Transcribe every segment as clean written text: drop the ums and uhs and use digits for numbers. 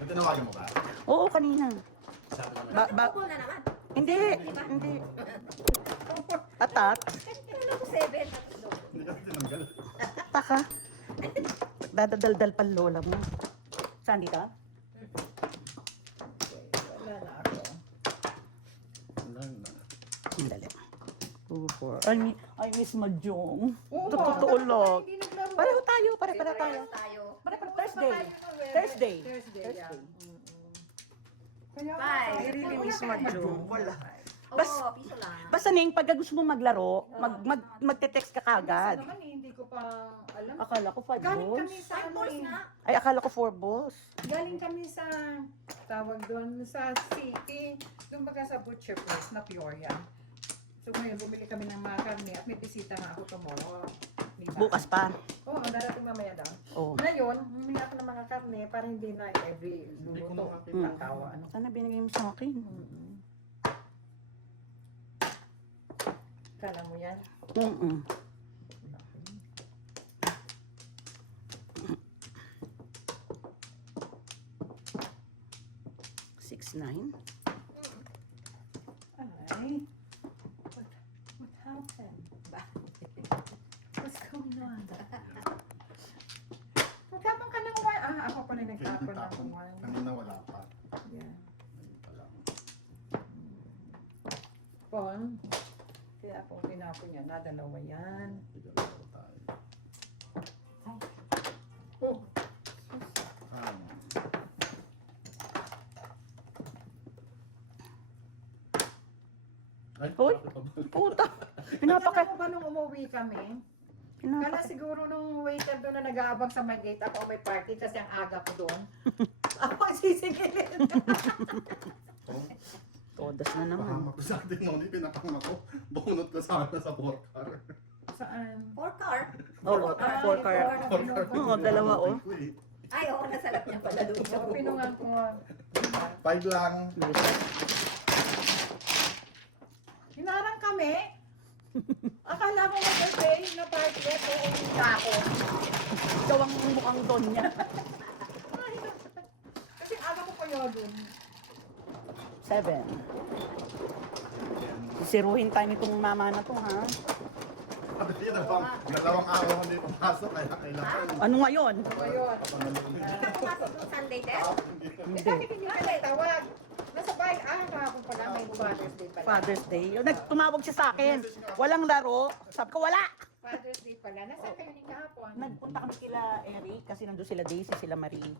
Tinawagan mo ba? Oo, kanina. Sabi naman. Double na naman. Hindi. Hindi. Atat. Kailan ko 7? Hindi ka tinanggal. Taka. Dadadaldal pa lola mo. Saan dito? Wala na ako. Wala na. Dali. 2, 4. I miss Majong. Oo, Totoo lang. hindi naglaro. Pareho tayo. Pareho tayo. Tayo. Pareho Thursday. Yeah. Kaya Bye. I really miss Majong. Wala. Oo, piso lang. Basta Ning, pag gusto mo maglaro, magte-text ka Minsan kagad. naman hindi ko pa alam. Akala ko 5 Galing balls. kami sa Five ano balls eh. na. Ay, akala ko 4 balls. Galing kami sa tawag doon sa city. Doon baga sa butcher place na Peoria. So ngayon bumili kami ng mga karne at may bisita nga ako tomorrow. Diba? Bukas pa. Oo, darating mamaya daw. Oo. Ngayon, bumili ako ng mga karne para hindi na every luluto. Tatawa. Ano. Sana binigay mo sa akin. Kala mo yan? Mm-mm. Six, 9. Ay. What happened? What's going on? Magkabang ka ng wine. Ah, ako pala nagtapon ng wine. Kanina wala pa. Yeah. Ayun pa lang. Paul, kaya ako tinapon niya. Nadalawa yan. Tigalaw tayo. Oh, Ah. Ay, Hoy! bakit pa ba? Puta! Pinapaka Pinapaka... mo ba nung umuwi kami? Kala Pinapaka... siguro nung waiter doon na nag-aabang sa my gate, ako may party kasi ang aga ko doon. Ako ang sisingilin. Oh, Todas na naman. pahamak ko sa ating mga pinapang ako. Bunot ka sa akin sa porkar. Saan? 4 car. Oo, 4 car. Oo, dalawa, oh. Ay, oo, nasalap niya pala doon sa Ako kuko. pinungan ko. 5 lang. Hinarang kami. Akala mo mag-birthday na party ito ay ako. Ikaw ang mukhang don niya. Kasi aga ko kayo doon. 7. Siruhin tayo nitong mama na to, ha? Sabi niya dalawang araw hindi pumasok kaya kailangan. Ano ngayon? Ngayon. Hindi ka pumasok ng Sunday test? Hindi. Bakit hindi ka tawag? Nasa bahay. Ah, kahapon pala. May Father's Day pala. Father's Day. Tumawag siya sa akin. Walang laro. Sabi ko, wala! Father's Day pala. Nasaan kayo ni kahapon? Nagpunta kami kila Eric kasi nandun sila Daisy, sila Marie.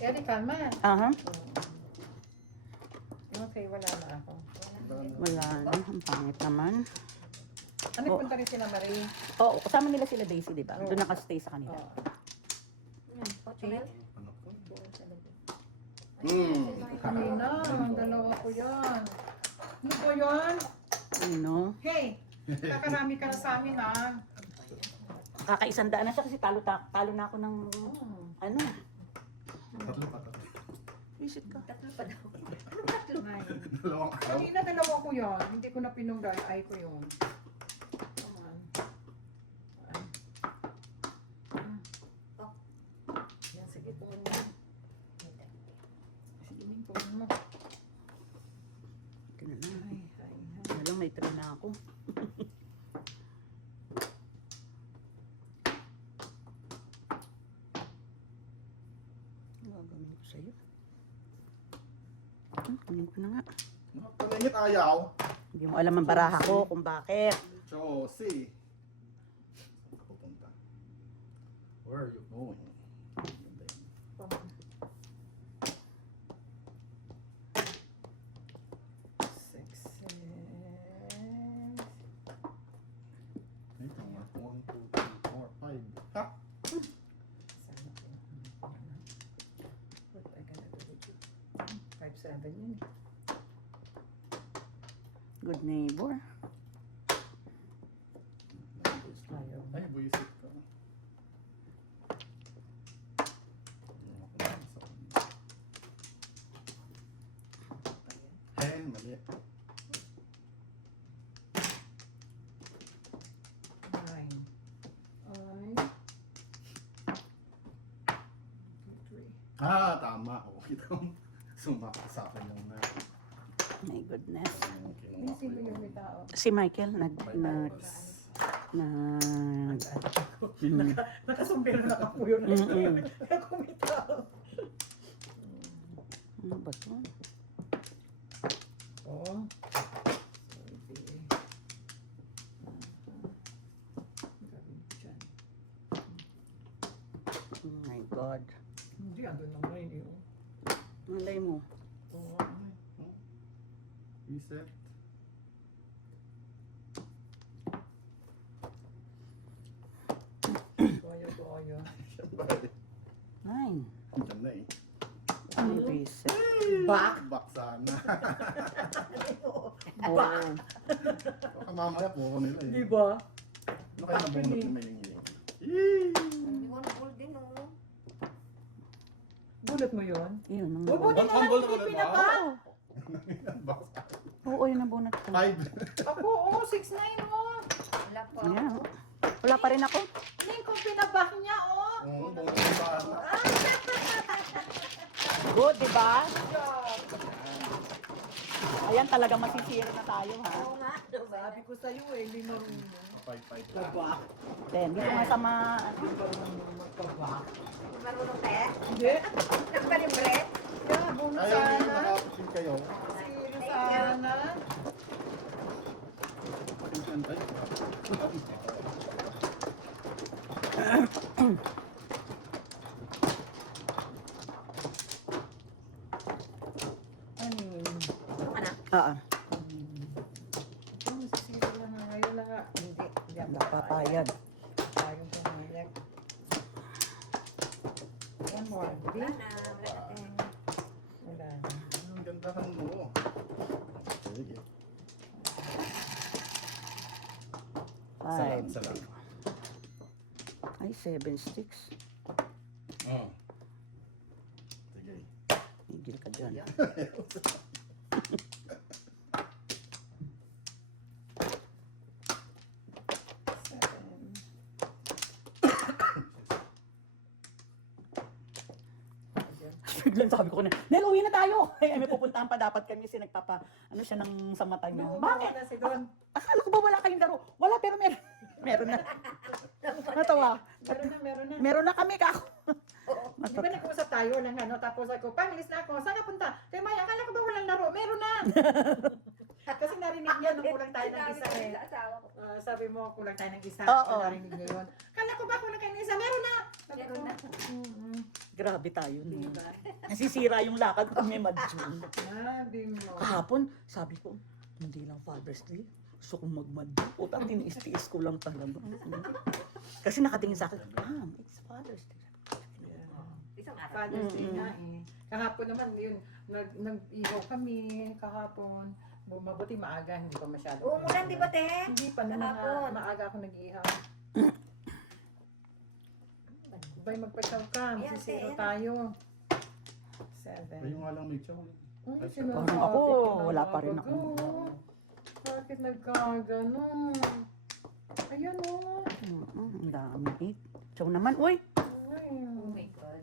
Eric, kalma. Aha. Okay, wala na ako. Wala na. Ang pangit naman. Ano punta rin sila, Marie? Oo, kasama nila sila Daisy, di ba? Doon nakastay sa kanila. Hotel? Ano ko? Hmm. Kanina, ang dalawa ko yan. Ano po yan? Ano? Hey, kakarami ka na sa amin, ah. Kakaisandaan na siya kasi talo na ako ng ano. Tatlo pa tatlo. Visit ka. Tatlo pa daw. Anong tatlo nga yun? Dalawang araw. Kanina dalawa ko yan. Hindi ko na pinunggan. Ay ko yun. Come on. Yan, sige po. Sige, po mo. Ito na lang. Ay, ay, ay. Ano lang, may try na ako. Ano gagawin ko sa'yo? Kunin ko na nga. Pangingit ayaw. Hindi mo alam ang baraha ko kung bakit. Josie. Saan ka pupunta? Where are you going? Yun din. Ito nga. 1, 2, 3, 4, 5. Ha? What I gonna do with you? 5-7 yun. Good neighbor. Ayaw. Ay, buisit ka. Mali. Nine. Ay. 2, 3. Ah, tama. Oh, kita mo. Sumakit sa akin yung na. My goodness. Yung kinuha Hindi ko sino yung yung tao. Si Michael Nakasumbero na kapuyo na. Mm-mm. Kumita. Ano ba to? Oo. Oh my God. Hindi, andun naman yun. Malay mo. Oo. Reset. Toyo. Yan ba? 9. Yan na eh. Ano yung reset? Back? Back sana. Oo. Baka mamaya po nila eh. Di ba? Ano kaya nabunot ni Maying yun? Hindi mo na din, oh. Bulot mo yun? Yun. ang Bubunin na lang, hindi pinapa. Oo, yun ang bunot ko. 5. Ako, 6'9", oh. Wala pa. Ayan. Wala pa rin ako. Ning kung pinabak niya, oh. Oo, bunot yung bala. Good, di ba? Ayan, talaga masisira na tayo, ha? Oo nga. Sabi ko sa'yo eh, hindi marunong. 5. Kabak. Then, hindi ko nga sama... Hindi marunong magkabak. Marunong tayo. Hindi. Nagbalimbre. Yeah, buno Ayaw niyo sana. nakapin kayo. Zero sana. Ano yun? Anak. Ah, Ang masisira lang na ngayon lang nga. Hindi. Hindi ako napapayag. Tayong pumayag. One more. Wala na. Wala natin. Wala na. Ang ganda ng mo. Sige. 5. Salamat. Ay, 7 sticks. Oh. Sige. Higil ka dyan. Seven. Biglang sabi ko na, Nel, uwi na tayo. Ay, may pupuntahan pa dapat kami kasi nagpapa, ano siya ng sa mata niya. Bakit? Na si Don. Akala ko ba wala kayong laro? Wala, pero meron. Meron na. Natawa. Meron na. Meron na kami, kako. Di ba nag-uusap tayo ng ano, tapos ako, pangilis na ako, saan napunta? Kaya Maya, akala ko ba walang laro? Meron na! Kasi narinig niya nung kulang tayo ng isa eh. Sa asawa ko. Sabi mo, kulang tayo ng isa. Oo. Narinig niya yun. Akala ko ba kulang tayo ng isa? Meron na! Meron na. Grabe tayo. No? Diba? Nasisira yung lakad kung may madjun. Sabi mo. Kahapon, sabi ko, hindi lang Father's Day. Gusto kong magmadjun. Puta, tiniis-tiis ko lang talaga. Kasi nakatingin sa akin, it's Father's Day. Isang araw. Father's Day nga eh. Kahapon naman yun, nag-ihaw kami kahapon. Mabuti maaga, hindi pa masyado. Umulan, di ba, te? Hindi pa naman Kahapon. maaga ako nag-ihaw. Bay, magpasaw ka. Ayan, Masisiro te. tayo. Kayo 7. nga lang may chow. Parang ako, wala pa rin ako. Bakit nagkaganon? Ayan o. Ang dami. Chow naman, uy. Oh my God.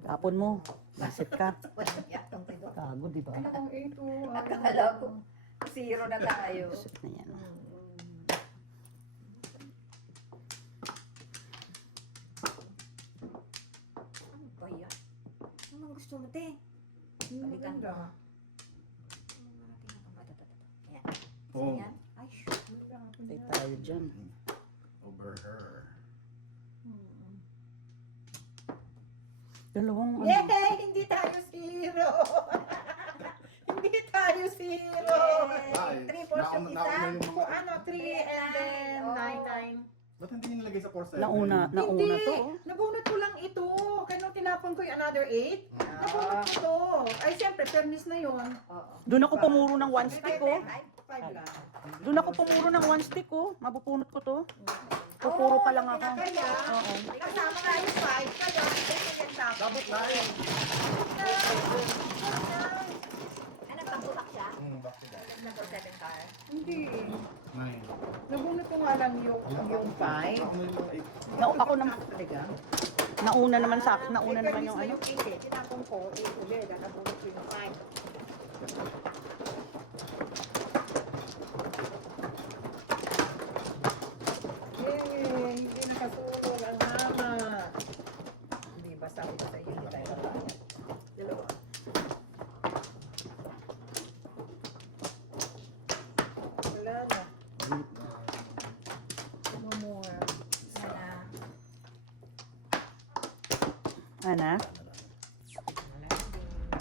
Tapon mo. Masit ka. Wala yatang tigo. Tago, di ba? Ano ang 8 o? Akala ko, zero na tayo. Masit na yan. Ano ba yan? Ano ang gusto mo, te? Balikan ka. Ayan. Oh. Ayan. Ay, shoot. Tay tayo dyan. Over her. Dalawang Yay! Hindi tayo zero! Hindi tayo zero! Ay, Triple shot nauna isa. yung Kung mga... ano, 3 and then Oh. 9. Ba't hindi nyo nilagay sa 4-7? Nauna Hindi! to. Oh. Nabunot ko lang ito. Kaya nung tinapon ko yung another 8, nabunot ko to. Ay, siyempre, fairness na yun. Oo. Doon ako pumuro ng one stick, oh. 5 lang. Doon ako pumuro ng one stick, oh. Mapupunot ko to. Pupuro pa lang ako. Kaya, Oo. kasama nga yung 5. Kaya, ito yung top. Dabot tayo. Ano, pagbutak siya? Back to that. Number 7 car. Hindi. 9. Nabunot ko nga lang yung 5. Ano yung mga 8? Ako naman. Talaga? Nauna naman sa akin, nauna naman yung ano. Yung 8, tinapon ko, 8 ulit, nabulot ko yung 5. Yay! Hindi nakasulog ang mama. Hindi ba sabi ko sa iyo, hindi tayo kabayan. Dalawa. Wala na. No more. Sana. Ana?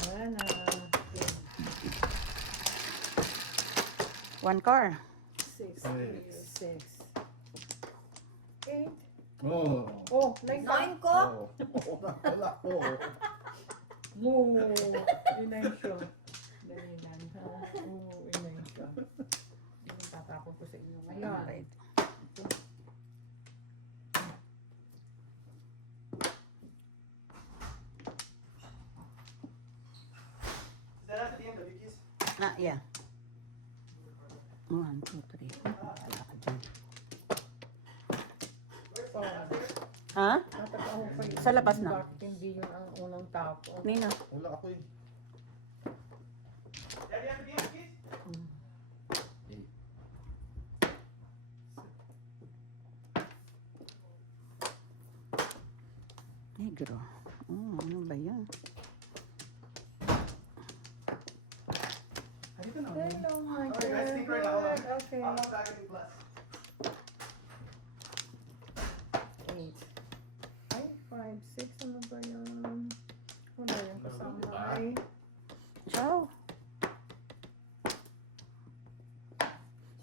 Wala na. One car. 6. Six. 8. Oh. Oh, like Nine ko. Oh. Wala ko. No, inay siya. Dahilan, ha? Oo, inay siya. Yung tatapon ko sa inyo ngayon. Right. Ah, yeah. 1, 2, 3. Wala ka dyan. So, Ha? natataho pa yun. Sa labas na. Bakit hindi yun ang unang tapon? Nina. Wala ako eh. Negro. Oh, ano ba yan? Halika na. Hello, my Okay, guys, stick right God. now. Okay. back in class. 8. Ay, 5, 6. Ano ba yan? Wala yung kasama ay. Ciao.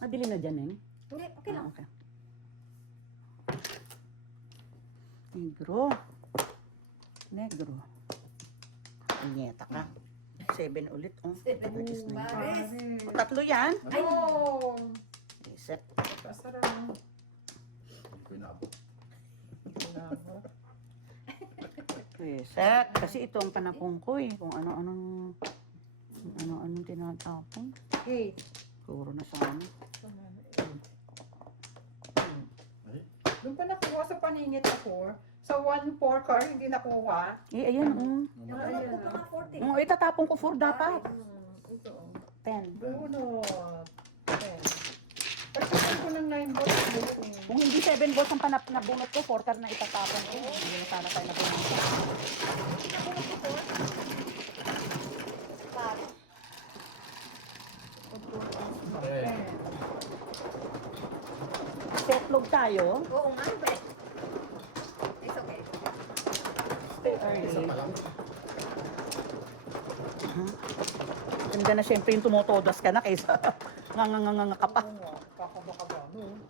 Mabili na dyan, eh. Hindi, okay lang. Okay. Negro. Negro. Nyeta ka. 7 ulit, oh. That is nine. Maris. Tatlo yan. Ay! No! Reset. Pasara. Hindi ko inabot. Reset. Kasi ito ang panapong ko, eh. Kung ano-anong tinatapon. 8. Puro na sa ano. Ay. Doon pa nakuha sa paningit na 4. Sa 1-4 car, hindi nakuha. Eh, ayan, oh. Nakulog ko pa nga 40. Oh, itatapon ko 4 dapat. Ito. 10. Bunot. 10. Pagkakas ko ng 9 balls. Kung hindi 7 balls ang nabunot ko, 4 car na itatapon ko. Hindi na sana tayo nabunot. Setlog tayo. Oo nga, bet. It's okay. Isa pa lang. Ganda na siyempre yung tumotodas ka na kaysa nganganganga ka pa. Kakabaka.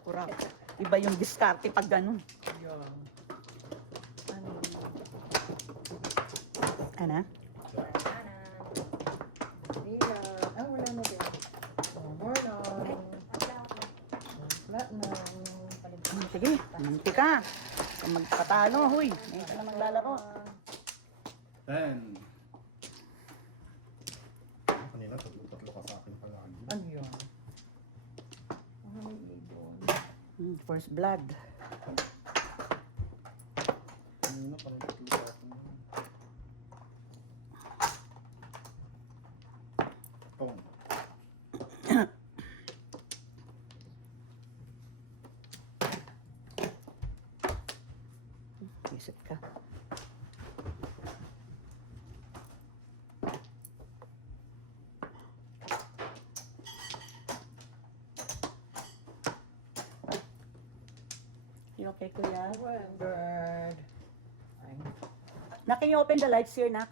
Kurap. Iba yung diskarte pag ganun. Yan. Ano? Ano? Sana. Ayan. Ah, wala na din. One more na. Flat na. Sige, manti ka. Kung magpatalo, huy. Ngayon ka na maglalaro. 10. Kanina, tatlo ka sa akin palagi. Ano yun? Ay, ibon. First blood. Kanina, parang tatlo sa akin. Pong. Isip ka. You okay, kuya? Bird. Ay. Nak, can you open the lights here, Nak?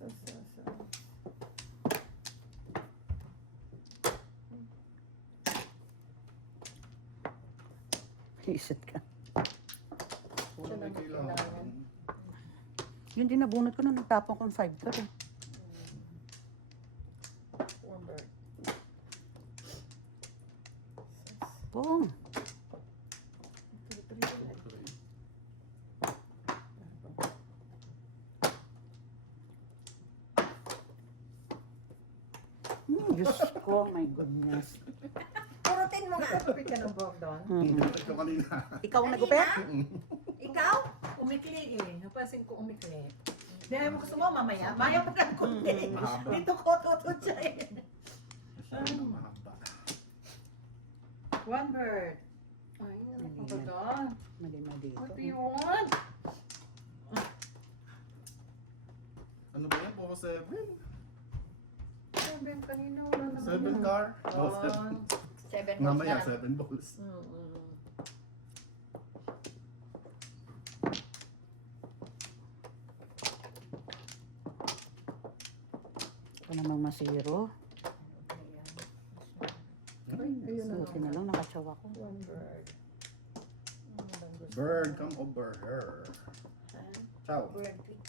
So. Isip ka. Puro may kailangan. Yun din nabunot ko nung nagtapon ko ng 5 ka. One bird. Pong. Diyos ko, my goodness. Purutin mo nga. Kapit ka ng buhok doon. Hmm. Ito kanina. Ikaw ang nagupit? Ikaw? umikli eh. Napansin ko umikli. Dahil mo gusto mo mamaya, maya pa lang kunti. Mahaba. Dito ko tutod siya eh. Masyadong mahaba. One bird. Ay, ano pa ba doon? Mali dito. What yun? Ano ba yan? Puro 7? Seven kanina, wala naman. 7 car? Oh, 7 Mamaya 7 balls. Ito namang masiro. Ay, ayun na. Buti na lang, nakatsawa ko. One bird. Bird, come over here. Chow. Bird week.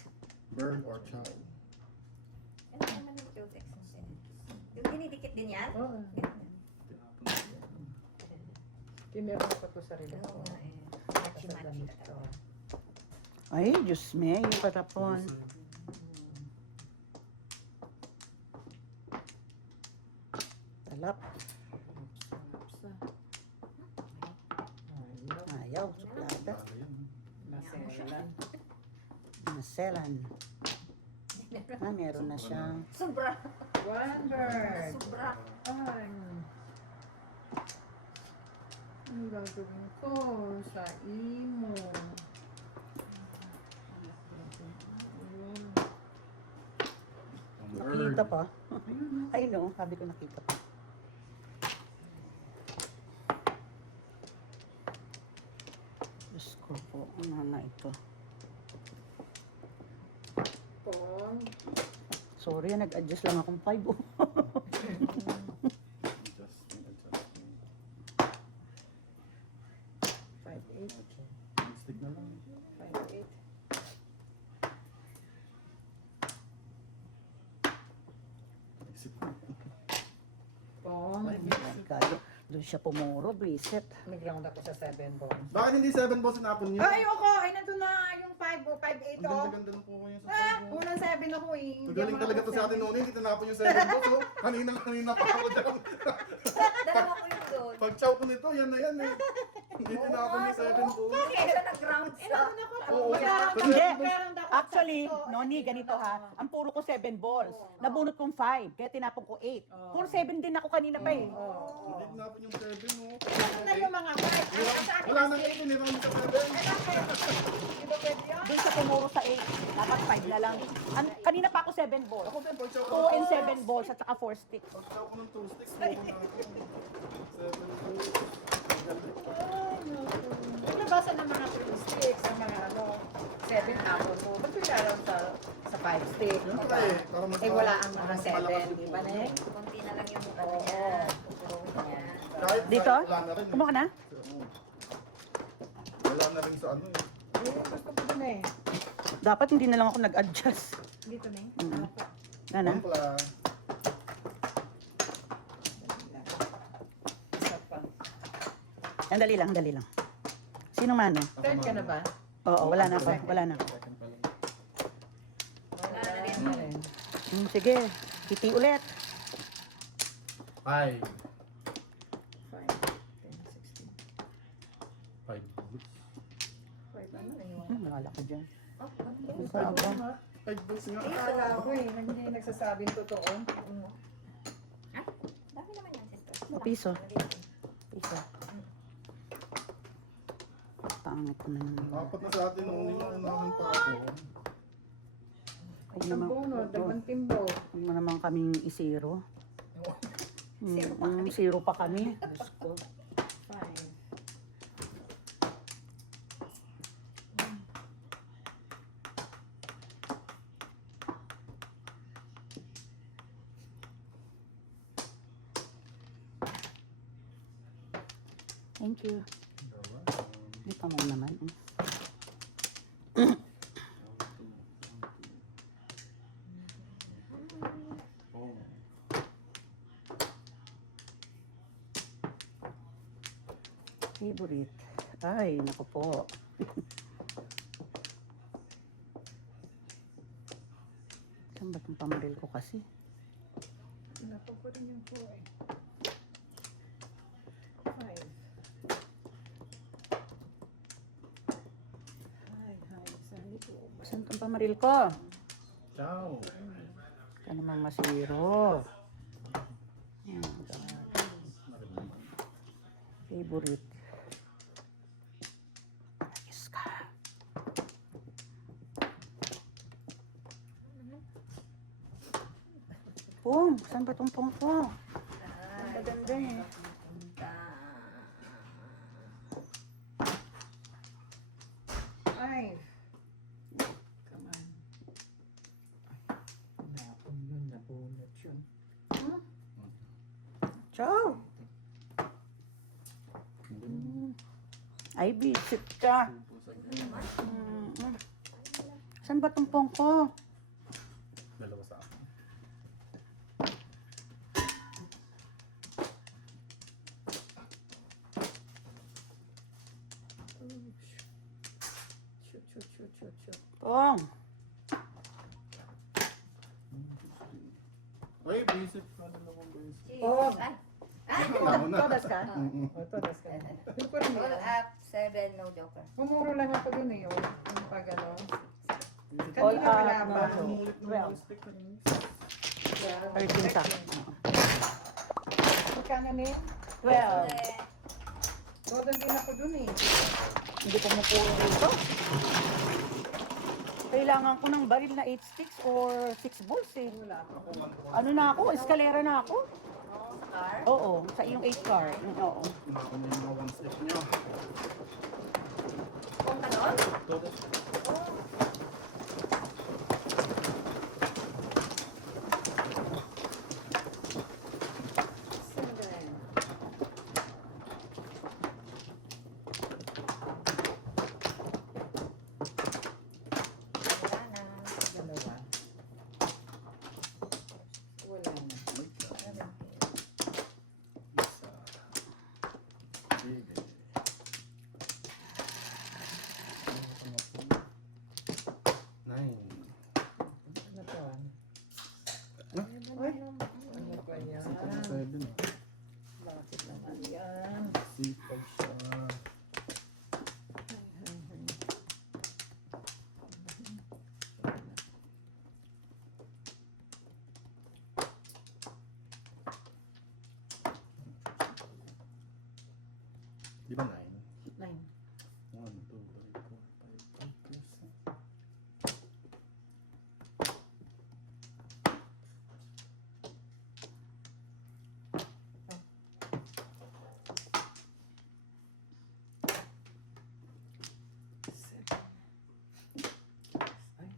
Bird or chow. Ano naman yung Jotex? Yung dinidikit din yan? Oo. Tinira ko to sa rin. Oo nga eh. Machi-machi ka talaga. Ay, Diyos me, yung patapon. Talap. Ayaw, suplada. Maselan. Maselan. Ah, meron na siyang Sobra. One bird. Sobra. Ay. Ang gagawin ko sa imo. Ayun. nakita pa. Ay no, sabi ko nakita pa. Diyos ko po, ano na ito. Pong. Sorry, nag-adjust lang akong 5. Oh. Five, eight. Stick na lang. 5, 8. Isip ko. Pong. Ay, Kaya, doon siya pumuro, Blizzet. Nag-round ako sa 7 bones. Bakit hindi 7 balls sinapon niyo? Ay, ayoko! Ay, nandun na yung 5 o 5, 8 Ang o. ganda-ganda ng puko niya sa Ah, 5 balls. unang 7 ako eh. Hindi Magaling ako talaga to si Ate nakapag- Noni, hindi tinapon yung 7 balls. Oh. Kanina pa ako dyan. Dalawa ko yung doon. Pag chow ko nito, yan na yan eh. Hindi tinapon yung 7 balls. Kaya siya nag-ground Eh, sa... nandun ako. Oo, Magkaroon kasi- ako- Hindi. magkaroon ako sa Actually, ito. Noni, ganito ha. Ang puro ko 7 balls. Nabunot kong 5, kaya tinapon ko 8. Puro 7 din ako kanina pa eh. Hindi tinapon yung 7 oh. Ano na yung mga 5? Ang sa akin Wala na kasi- kayo, tinira mo sa 7. Di ba pwede yun? Doon sa pumuro sa 8, dapat 5 na lang. Kanina pa ako 7 balls. Ako din, pag chow ko 2 and 7 balls at saka 4 sticks. Pag chow ko ng 2 sticks, buko na ako. 7 balls. Nabasa ng mga 3 sticks, ang mga ano, 7 apple mo. Ba't biglaran sa 5 sticks? Yun pala eh. Para mas- Eh wala ang mga mas 7, malakas di ba yung ne? puko. Kunti na lang yung ano Oo. niya. Tuturuin niya. Kahit Dito? wala na rin eh. Kumuha ka na? Wala na rin sa ano eh. Eh, gusto ko dun eh. Dapat hindi na lang ako nag-adjust. Dito na eh. Mm. Opo. Nana? One plus. Isa pa. Dali lang, dali lang. Sino mano? Third ka na ba? Oo, wala na ako. Wala na ako. Second pa lang. Wala na rin. Wala na rin. Sige, titi ulit. 5. 5, 10, 16. 5 balls. 5 ano na yun? Wala ko dyan. Ah, ano ba? Ang sarap ba? 5 balls nga. Akala ko eh, hindi nagsasabing totoo. Dami naman yan, sister. Piso. Piso. Pangit ko na naman. Apat na sa atin, nung unahin pa ako. Huwag Isang naman, bunod, dalawang timbo. huwag mo naman kaming isiro. Zero pa kami. Diyos ko. 5. Thank you. Hindi pa mo naman. Favorite. Ay, naku po. Saan ba itong pamaril ko kasi? Napo ko rin yung 4 eh. 5. Hi, hi. Baril ko. Ciao. Ka namang masiro. Favorite. Yes ka. Pong, saan ba itong pong ko? Ang maganda eh. Ay. Come on. Napon yun, nabunot yun. Ciao. Ay, visit ka. Mm. Saan ba itong pong ko? Dalawa sa akin. Shoot, shoot, shoot, shoot, shoot. Pong. Ay, visit ka na naman, visit. Oh. Ay. Tama na. Todas ka? Mm-mm. O, todas ka. Yung ko rin All yun. up, 7, no joker. Humuro lang ako dun eh. Yung pag ano. All Kanina wala out, ba? no. Ulit ng Well. stick kanina. Yeah. 13 sa. Magkano na yun? 12. Todas din ako dun eh. Hindi ko mapuro dito. Kailangan ko ng baril na 8 sticks or 6 balls eh. Wala ako. Ano na ako? Eskalera na ako? Car. Oo, sa iyong 8 car. Oo. Naku na yung mga one stick niyo. Kung ganon? Todas. Seven. Wala na. Dalawa. Wala na. Isa. Sige. Nine. Ano to? Uy. Ano ba yan? Seven. Bakit naman yan? Sipag siya. Di ba nine? Nine. 1, 2, 3, 4, 5, 6. Seven. Ay.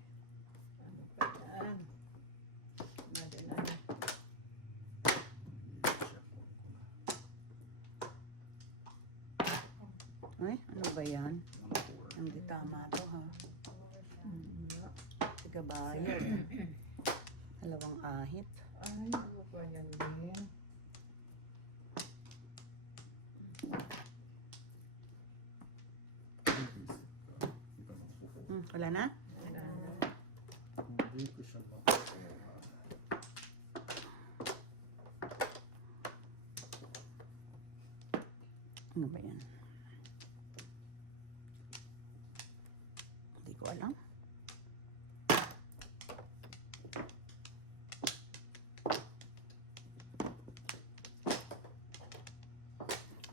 Ano ba yan? Mali na. Ay, ano ba yan? Hindi tama to ha. Tiga bayad. Dalawang ahit. Ay, ano ba yan din? Wala na? Hindi ko siya makuha. Ano ba yan? Hindi ko alam.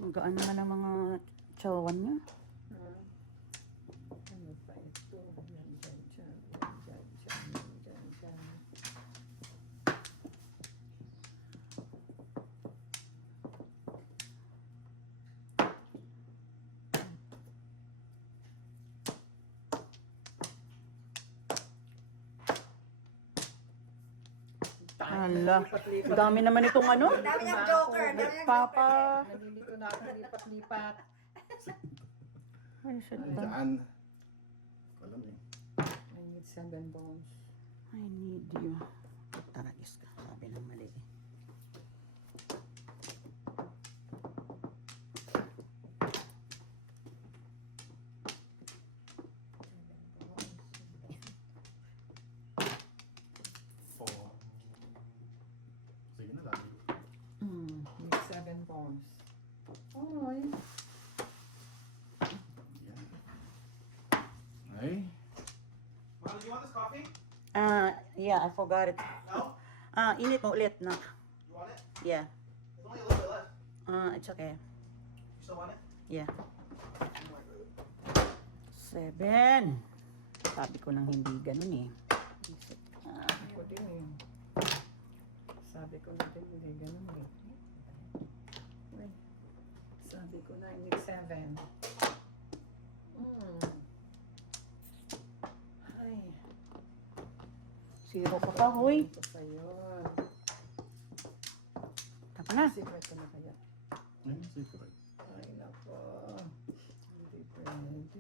Magaan naman ang mga tsawan niya. Ano ba ito? Yan, dyan, dyan, yan, dyan, dyan, dyan, dyan. Hala, dami naman itong ano. Dami ng joker. Dami ng Papa. joker. Nalilito na ako lipat-lipat. Ay, shit Ay, ba? daan. Alam eh. I need 7 bones. I need you. Taragis ka. Sabi ng mali. Four. Sige na lang. Need 7 bones. Oy. Yan. Ay. this coffee? Yeah, I forgot it. No? Init mo ulit, no? You want it? Yeah. There's only a little bit left. It's okay. You still want it? Yeah. 7. Sabi ko nang hindi ganun eh. Ako din eh. Sabi ko na din, hindi ganun eh. Uy. Sabi ko na, hindi 7. Ay. 0 pa pa, huy. Ito pa yun. Tapa na. Secret ko na kaya. Ayun, secret. Ay, nako. Hindi pwede.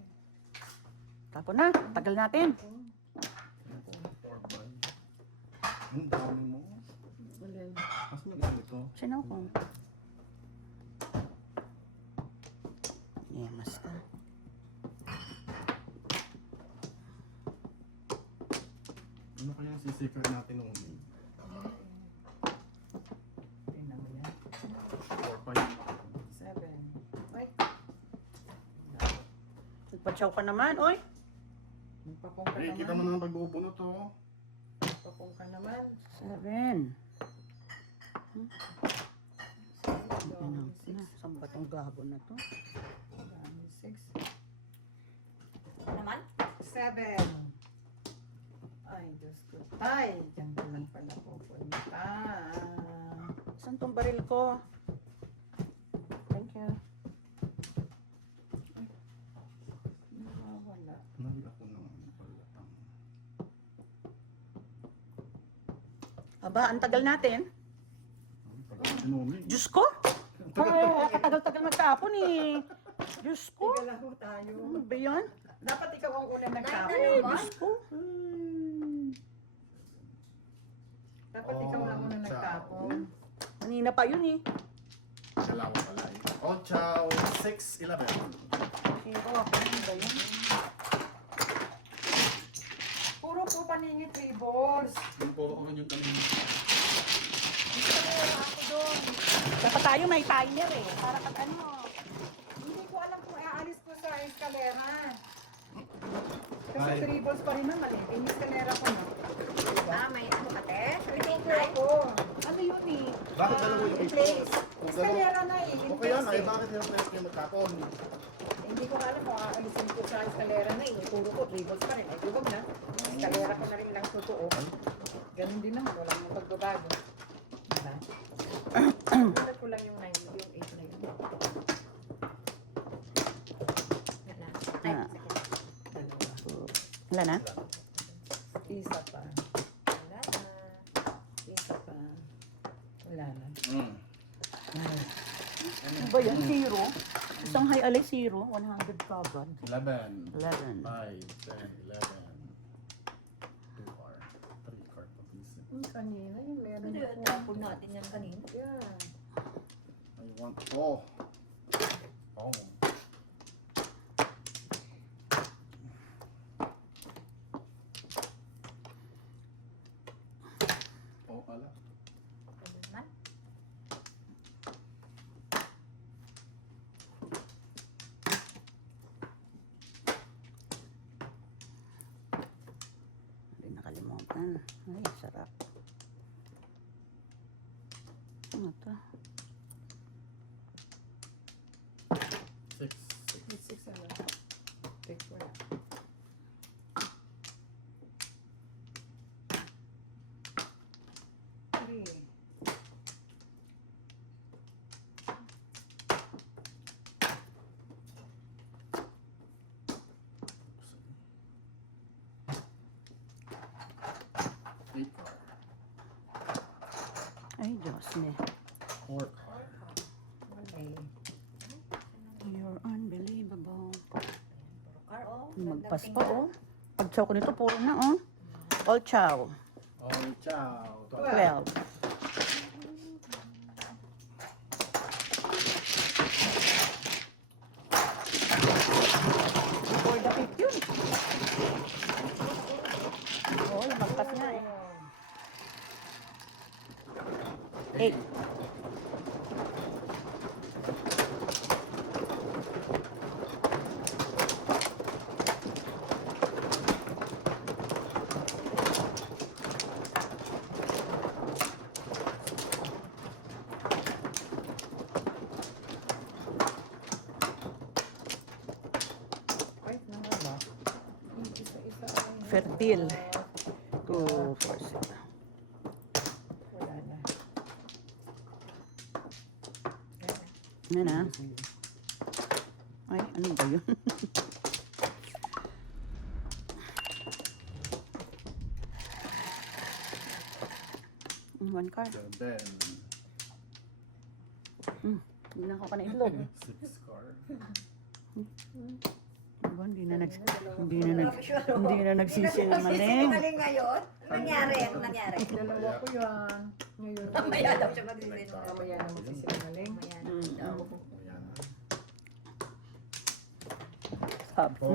Tapo na. Tagal natin. 4, 5. Ang dami mo. Alin? Mas maganda ito. Sino ko? Yeah, mas ka. Ano kaya ang secret natin nung Tingnan mo yan. 4, 5. 7. Ay, Nagpatsaw ka naman, oy. magpapong ka Eh, kita mo naman. naman pag-ubunot to. Magpapong ka naman. 7. Dami, Ano? Saan ba tong gago na to? dami, 6. Naman? 7. Ay, Diyos ko. Tay, dyan ka lang pala pupunta. Saan tong baril ko? Thank you. Nawawala. Nagla ko naman palatang. Aba, ang tagal natin. Ano ulit? Diyos ko! Ay, katagal-tagal magtapon eh. Diyos ko! Tiga lang ho tayo. Ano ba yan? Dapat ikaw ang unang Nine na nagtapon. naman? Diyos ko! Dapat ikaw lang unang nagtapon. Kanina pa yun eh. Dalawa pala eh. Oh, ciao. 6, 11. Pero ako, ano ba yun? Puro po paningit tables. Yung puro ko yung kanina. Gusto ko ako doon. Dapat tayo may timer eh. Para pag ano. Hindi ko alam kung aalis ko sa eskalera. Kasi Ay. tables pa rin naman eh. Yung eskalera ko no. Diba? May ano ka, te? Ito ako. Ano yun eh? Bakit dalawa yung Place. Kung dalawa. Eskalera na eh. O kaya na, eh, bakit yung place yung magkapon? Hindi ko alam kung aalisin ko sa eskalera na eh. Puro ko tables pa rin. Ay, diba na? Eskalera ko na rin lang totoo. Ganun din naman. Walang pagbabago. Diba? Kulat ko lang yung 9, yung 8 na yun. Yan na. Ay, Ah. Dalawa. Wala na? Isa pa. wala na. Isa pa. Wala na. Ano ba yan? 0? Isang high alay 0. 100 kagad. 11. 11. 5, 10, 11. 2 card. 3 card pa please. Yung kanina, yung meron Hindi, ako. tapon natin yan kanina. Yeah. I want oh. Oh. Oh, pala. Ano naman? Hindi nakalimutan. Ay, sarap. Ano to? 6. May 6 ano. Take one. Three. Eight card. Ay, Diyos me. 4 card. Okay. You're unbelievable. Puro car, oh. Magpas pa, oh. Pag chow ko nito, puro na, oh. All chow. Oh, ciao. 12. For the 50 yun. Oh, magpas na eh. 8. Fertil. 2, 4, 6. Wala na. Yan na. Ay, ano ba yun? One card. 7. Hindi na ako pa na itlog. 6 card. Diba, hindi na nagsisinungaling. Sinungaling ngayon? Ano nangyari? Ano nangyari? Dalawa ko yan. Ngayon. Mamaya daw siya magsisinungaling. Mamaya na magsisinungaling. Mamaya na daw. Ayan. Sabi ko,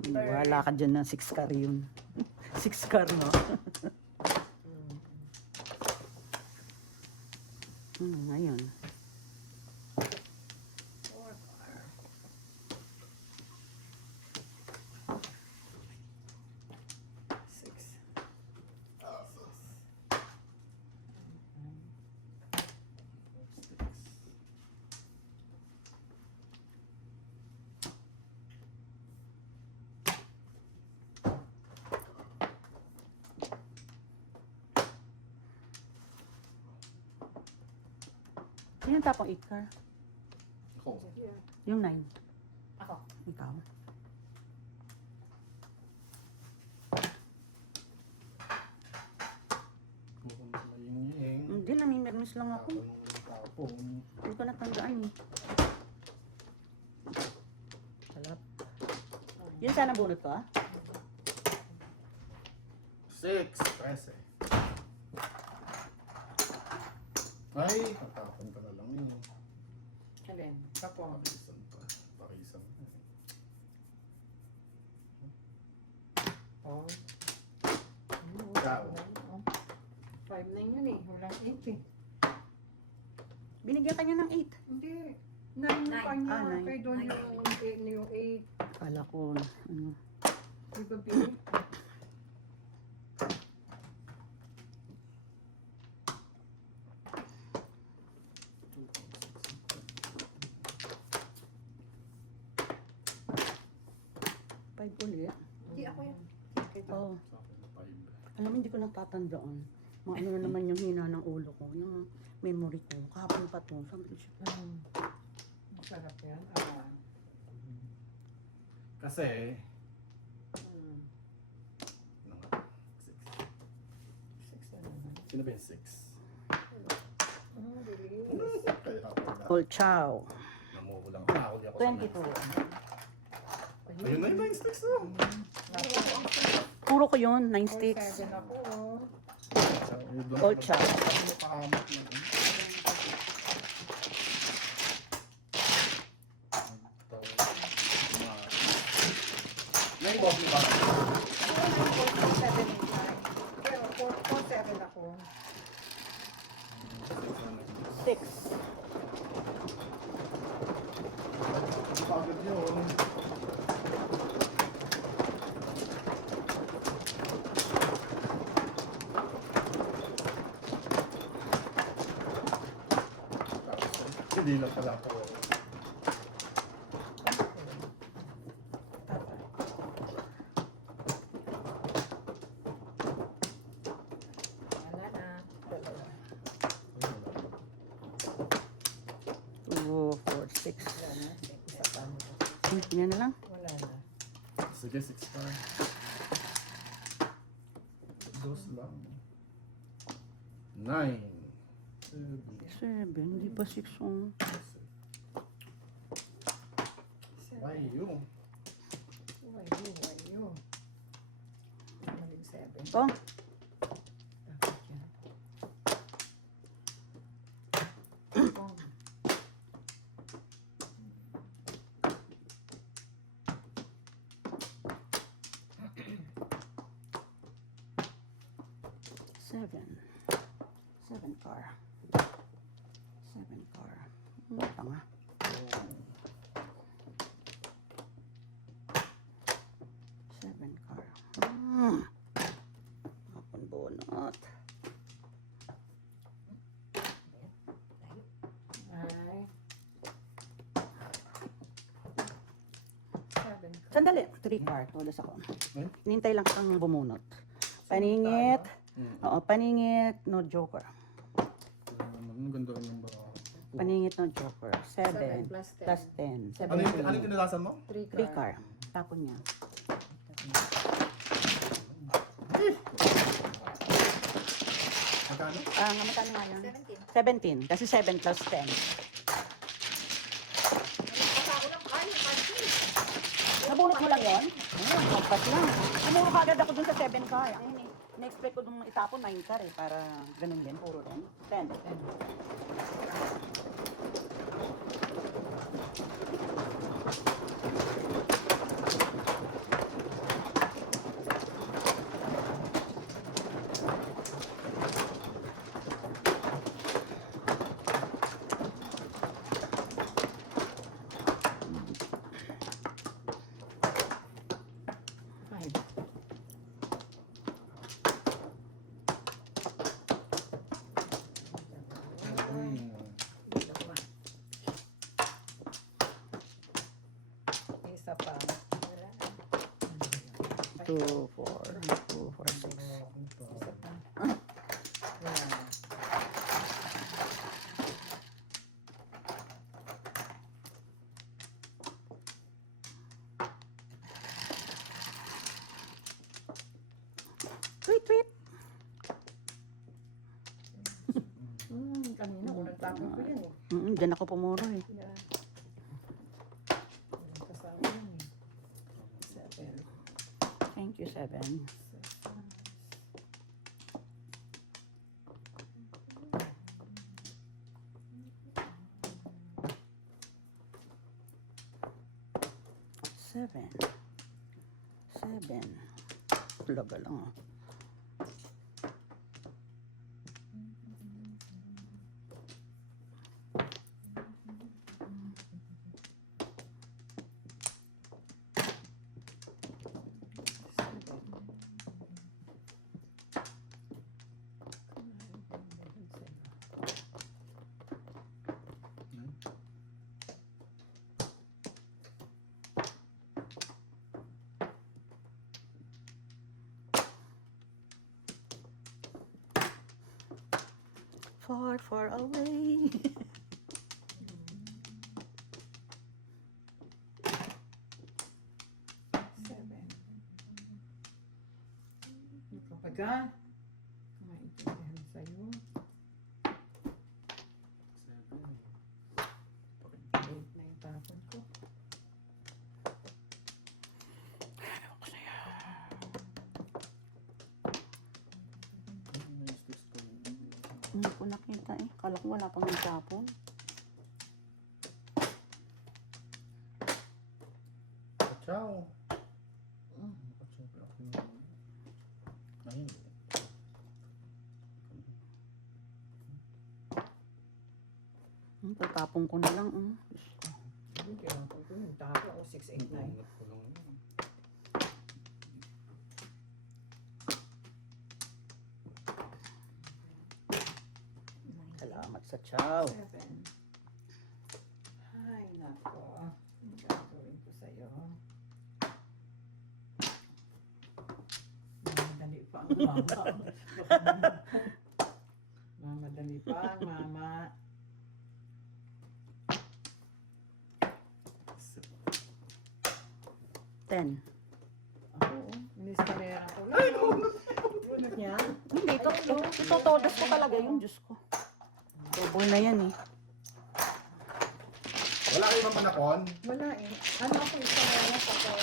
Kung wala ka dyan ng 6 car yun. 6 car, no? Ngayon. Sino tapang 8 car? ako. Yung 9. Ako. Ikaw. Mukhang maying-ying. Hindi, namimirmis lang ako. Tapong. Hindi ko natandaan eh. Halap. Yun sana bunot ko ah. 6. 13. Ay, tatapon ka na lang yun. Alin? Kapong. Pakisan pa. Pakisan pa. Oh. Ikaw. 5 na yun eh. Walang 8 eh. Binigyan ka niya ng 8. Hindi. 9 yung Nine. kanya. Ah, nine. Kaya doon yung 8. Kala ko, ano. Di ba, Billy? Five ulit. Hindi ako yan. Oo. Sa akin na 5. Alam mo, hindi ko natatandaan. Mga ano na naman yung hina ng ulo ko, yung memory ko. Kahapon pa to. Sabi ko siya. Masarap yan. Kasi, Mm. ano nga, 6. 6 na naman. Sino ba yung 6? Bilis. Kaya ako na. All chow. Namuhulang ako. Di ako 22. Ayun na yung 9 sticks oh. Puro ko yun, 9 All sticks. 7 ako. All chow. Pakamot na. May boss ba? 4-7 ako. 6. Pagod yun. Hindi lang pala ako. Wala na. 2, 4, 6. Wala na. Isa pa. Yan na lang. Wala na. Sige, 6 pa. Dos lang. 9. 7. Hindi pa 6 oh. Why you? Wayo. Maling 7. Oh, Dapat yan. Oh. seven. 7 car. 7 car. Tanga. 7 car. Hapon bunot. Ay. 7. Sa Sandali. 3 card. Tulas ako. Eh? Hinintay lang kang bumunot. Paningit. Oo, paningit. No joker. Ang ganda rin yung baka. Paningit no joker. 7 plus 10. plus 10. Ano yung kinalasan mo? 3 3 card. Tapon niya. Magkano? Magkano nga yan? 17. 17. Kasi 7 plus 10. Nabunot mo lang yun? Magpas lang. Namuro ka agad ako dun sa 7 ka. Na-expect ko dun itapon 9 ka eh. Para ganun din. Puro din. 10. Isa pa. 2, 4, 2, 4, 6. Isa pa. Yan. Tweet, tweet. Kanina, unang tapon ko yan eh. Diyan ako pumuro eh. Yeah. Kasama yan eh. 7. Thank you, 7. Seven. Laga lang ah. Far, far away. Kapag ka, maintindihan sa'yo. 8 na yung tapon ko. Hindi ko nakita eh. Kala ko wala pang tapon. Ciao. Ayun. Tatapon ko na lang. Diyos ko. Hindi, kailangan ko yung tapon o 6, 8, 9. Ingat ko lang yun. Salamat sa chow. 7. Ay, nako. Ang gagawin ko sa'yo. Mamadali pa ang mama. Mamadali pa ang mama. Ten. Ako, iniskalera ko lang. Bunot niya. Hindi, ito todas ko talaga yun. Diyos ko. Double na yan eh. Wala kayo bang panakon? Wala eh. Ano ako iskalera sa ko?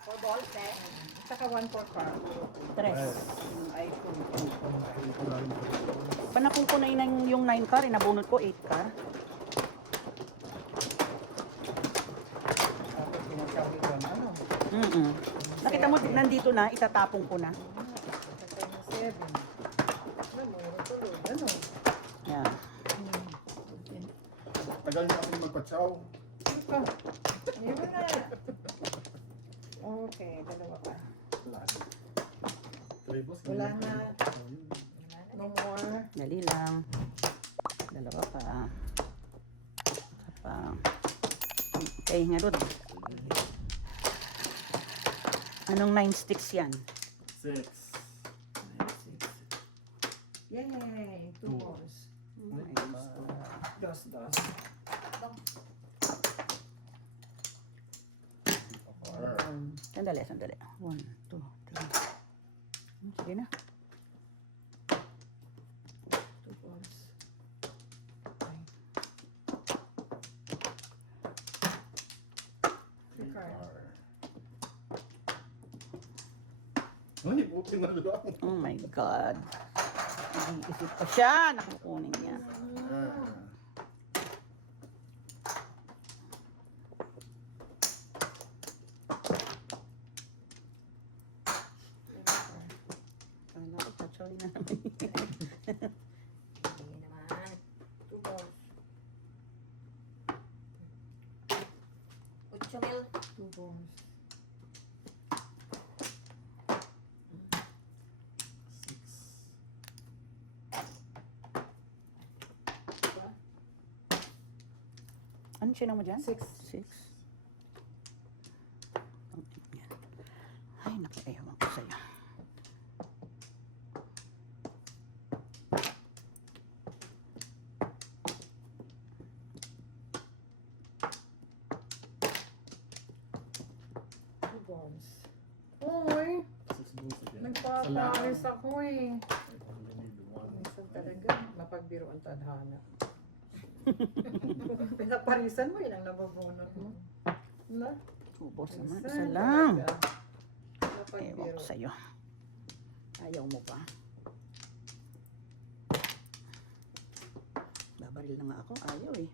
4 balls, eh. Saka 1 for car. Tres. Ay, kung Panakong ko na yung 9 car, nabunot ko 8 car. tapos sinasabi ko na ano. Nakita mo, nandito na, itatapong ko na. Saka na 7. Ano, mayroon tuloy. Ano? Yan. Tagal na ako magpa-chow. Ika. Meron na. Okay, dalawa pa. Wala. Tribos. Wala na. No more. Dali lang. Dalawa pa. Isa pa. Kaya nga doon. Anong 9 sticks yan? 6. Yay! 2 Two. balls. Oh my God. Dos. Sandali. 1, 2, 3. Sige na. 2 balls. Three card. Ay, buti na lang. Oh my God. Nag-iisip pa siya. Nakukunin niya. Kala ko, tsatsoli na naman. Hindi naman. 2 balls. 8 mil. 2 balls. 6. Ano siya mo dyan? 6. 6. Ay, naku, ewan ko sa'yo. Two balls. Uy, 6 balls again. nagpaparis ako eh. I only need 1. Minsan talaga, mapagbiro ang tadhana. Pinaparisan mo, yun ang nababunot mo. Na? Ubos naman. Minsan Isa lang. talaga. Ewan Mapagbiro. ko sa'yo. Ayaw mo pa. Babaril na nga ako. Ayaw eh.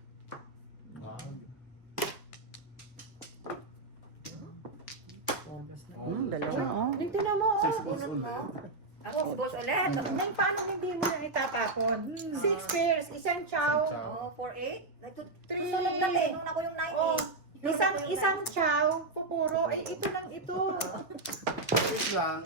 Bonus na. Dalawa oh. Hindi na mo. 6 balls ulit. Ako, si boss ulit. Nay, paano hindi mo na itatapon? 6 pairs, isang chow. Oh, 4-8. Three. Susunod na eh. Nung ako yung 9 Oh, eh. isang chow, pupuro. Eh, ito lang ito. 6 lang.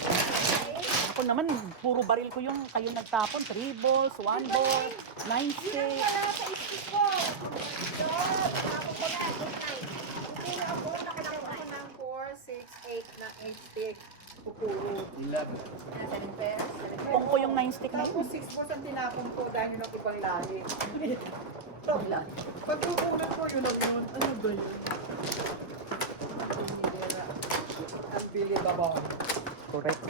Ako naman, puro baril ko yung kayo nagtapon. 3 balls, 1 ball, 9 Yun ang sticks. wala sa isip ko. Ako ko na. Good night. Hindi na ako, nakatapon ako ng 4, 6, 8 na 8 stick. Pupuro. 11. 7 pairs. 7 Kung ko yung 9 stick na Tapos yun. 6 balls ang tinapon ko dahil yun ang ibang lahi. Wala. Pagkukunan ko yun ang yun. Ano ba yun? Unbelievable. Correct.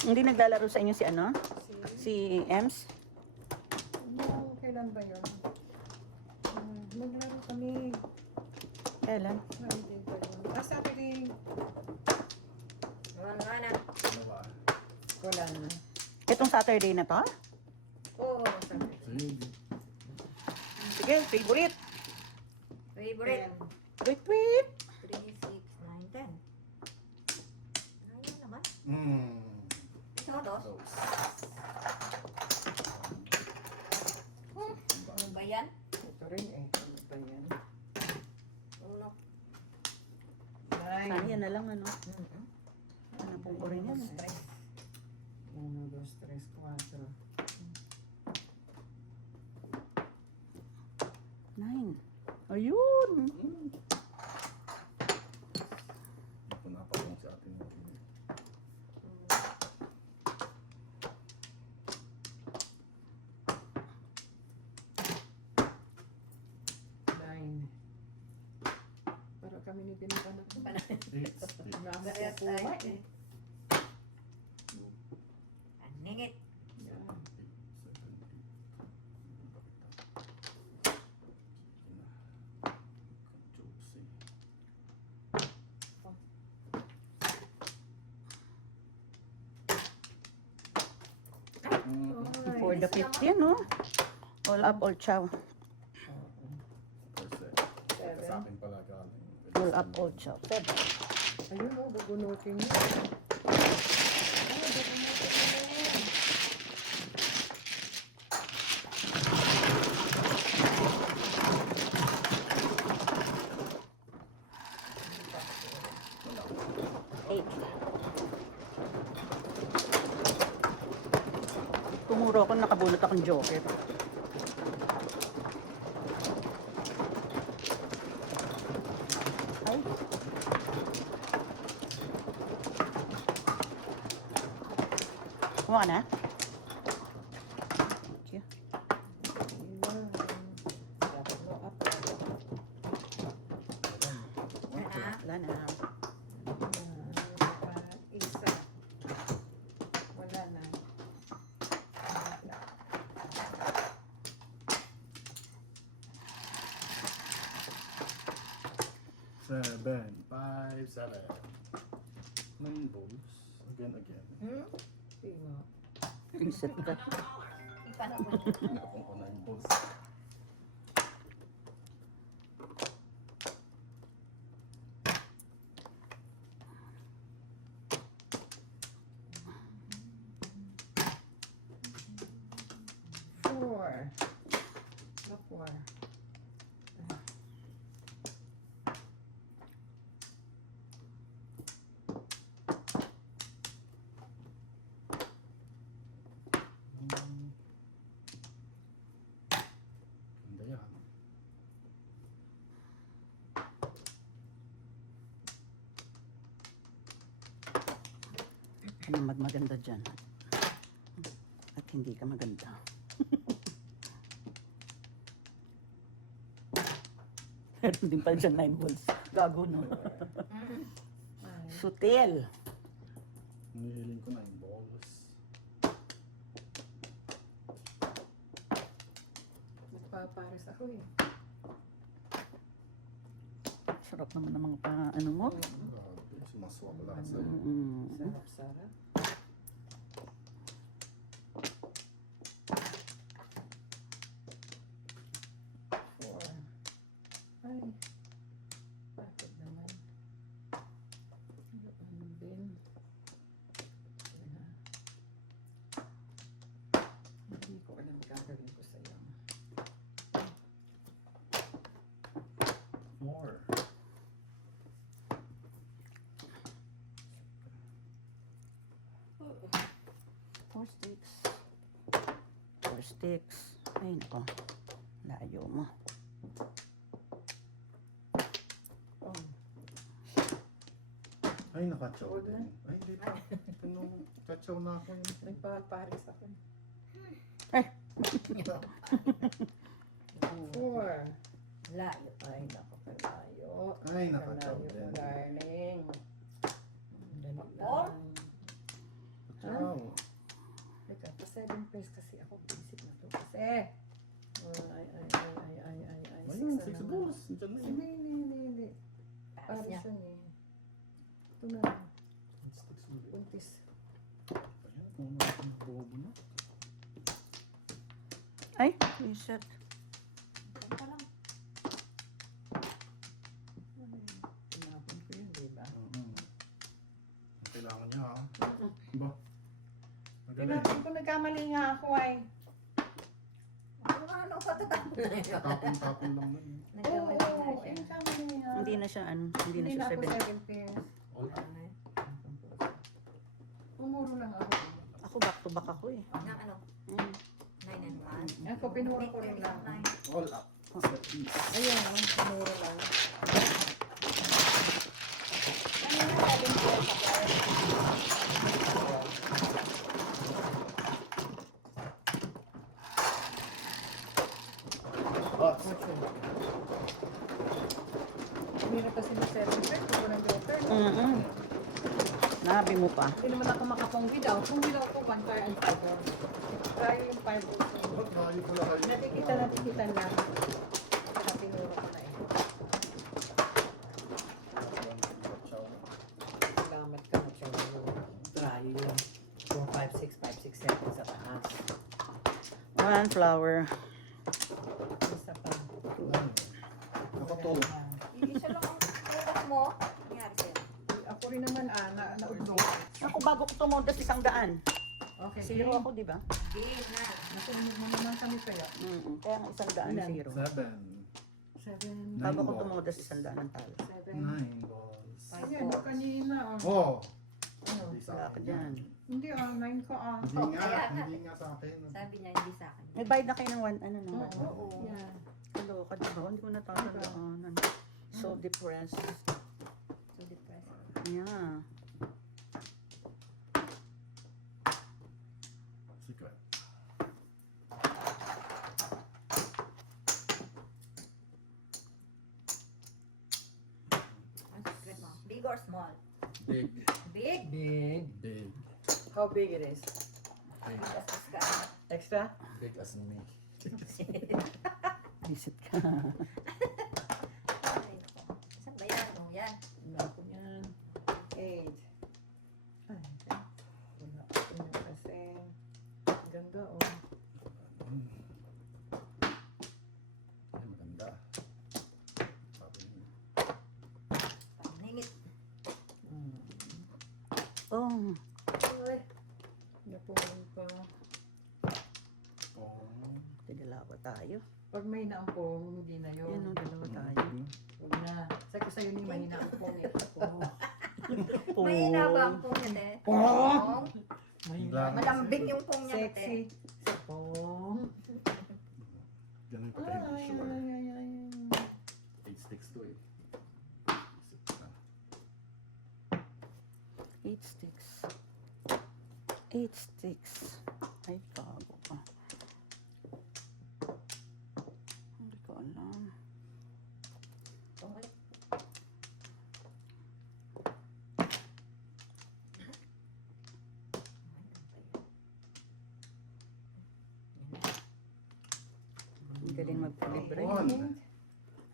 Hindi naglalaro sa inyo si ano? Si Ems? Ano, kailan ba yun? Maglaro kami. Kailan? Friday ba yun? Saturday. Ano na? Ano ba? Wala na. Itong Saturday na to? Oo, Saturday. Sige. Sige, favorite. Favorite. Wait, wait. 3, 6, 9, 10. Ayun naman. Ito, dos. Those. Ano ba yan? Ito rin eh. Ano ba yan? Uno. Sana yan na lang ano. Mm-hmm. Hanapon ko rin yan. Stress. 1, 2, 3, 4. 9. Ayun. Hindi ko napakong sa atin. Para kami ni Pinapanak. 8. Parehas tayo eh. Aningit. Yan. 7, 8. For the 15, no? All up, all chow. Sa akin pala galing. All up, all chow. 7. Ayun o, gugunutin mo. Tumuro ako, nakabulot akong joker. Kumuha ka na? Thank you. Wala na. Isa. Wala na. Seven, five, seven. Nine balls. Again. Tingnan. Reset ka. Ipan ako. Nakapong ko nine balls. Four. The four. Ganda yan. Ano magmaganda dyan? At hindi ka maganda. Meron din pala dyan 9 balls. Gago, no? Five. Sutil. Nihiling ko nine balls. Nagpapares ako eh. Sarap naman ng mga ano mo. Grabe, sumaswak lahat sa'yo. Sarap-sarap. Four. Ay. Bakit naman? Ano din? Hindi ko alam gagawin ko sa'yo. Four. Four sticks. Four sticks. Ay, nako. Layo mo. Oh. Ay, nakachaw Huwag din. Ay, hindi pa. Nung kachaw na ako yun. Nagpapares ako. Ay. Four. Layo. Ay, naku, kalayo. Ay, nakachaw Kalayo, din. darling. Dali Four? lang. Kachaw. Teka, pa 7 place kasi ako. Isip na to. Kasi. Ay. Ayun, Six six na naman. balls. Diyan na yun. Hindi. Pares Pares niya. yan eh. Ito na lang. Sticks ulit. Buntis. Ayan, kung ano ang bobo na. Ay, reset. Ito lang. Tinapon ko yun, di ba? Kailangan niya, ha? Ba? Magaling. Tinapon ko, nagkamali nga ako ay. Ano pa ito? Tapon-tapon lang nun. Nagkamali na Oo, siya. nagkamali nga. Hindi na siya ano, hindi na Hindi siya na ako 7. 7 pairs. Oy, Pumuro lang ako. Ako back to back ako eh. Na ano? Mm. 9 and 1. Ako, pinuro ko rin lang. all up. Set piece. Ayun, pumuro lang. Ano na 7 pairs ako? Box. Okay. Hirap kasi ng 7 pairs, kung walang joker. no? Mm-mm. Nabi mo pa. Hindi naman ako makapong without. Kung without ko, 1 pair and 5 balls. Try yung 5 balls. Ba't layo pala kayo? Nakikita lang. Saka pinuro ko na eh. Kachaw. Salamat ka na siya. Try yun. 4, 5, 6, 5, 6, 7 sa taas. One flower. Isa pa. Nakato. Isa lang ang tutok mo. Nangyari sa'yo. Ako rin naman naudlo. Ako bago ko tumondas 100. Okay. Zero ako, di ba? Game na. Nasunod mo naman kami kaya. Kaya nga 100 Ilan? zero. 7, 7. Bago ko balls. tumondas 100 ng talo. 7. 9 balls. Ayan, yung kanina. Oh! Ano? Hindi sa Wala ka akin dyan. yan. Hindi 9 ka Hindi nga, kaya nga. hindi nga sa akin. Sabi niya, hindi sa akin. May bayad na kayo ng 1, ano no? Oo. Yeah. Kaloka, di ba? Hindi ko natatandaan. So depressed. So depressed. Yeah. Big or small? Big. Big? Big. Big. How big it is? Big. Big as ka. Extra? Big as me. Visit ka. Ay, nako. Saan ba yan? Oh, yan. Naku yan. 8. Ay, wala ko na kasi. Ganda oh. Ay, maganda. Sabi niya. Paningit. Oh, Uy. Napunan pa. Oh. dalawa tayo. Pag may naampong, hindi na Yan yun. o, dalawa tayo. Huwag na. Sabi ko sa'yo ni mahina ampong eh. Oh. May ba ang pong niya, te? Oh! Mahina. Malambing yung pong niya, te. Sexy. Pong. Ganun pa Ay, tayo ay, sure. ay, ay, ay. 8 sticks to eh. 8 sticks. 8 sticks. Ay, kago pa. Hindi ko alam. Pong ulit. Ang galing magpalibre. One.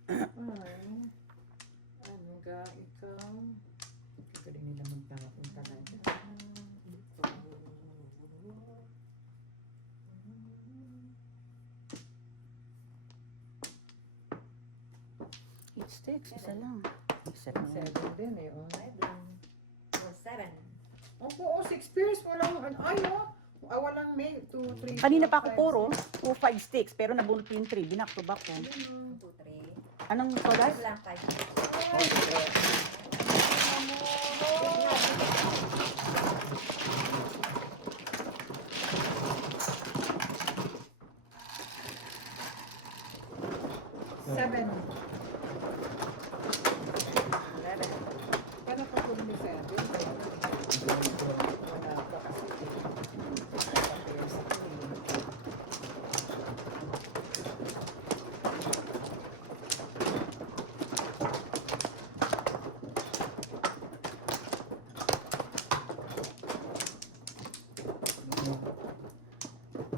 Ay. Ano ka ikaw? Galing nila magtapon talaga. Eight sticks, isa lang. Isa lang. 7 din eh. Oh. 7. Opo, 6 pairs. Walang, ay no. Walang may 2, 3, Kanina pa ako puro, 2, 5 sticks, pero nabunot ko yung 3, binak to back ko. 2, 3. Anong oras? Lang 5. Seven. Paano pa kung may 7? Wala pa kasi.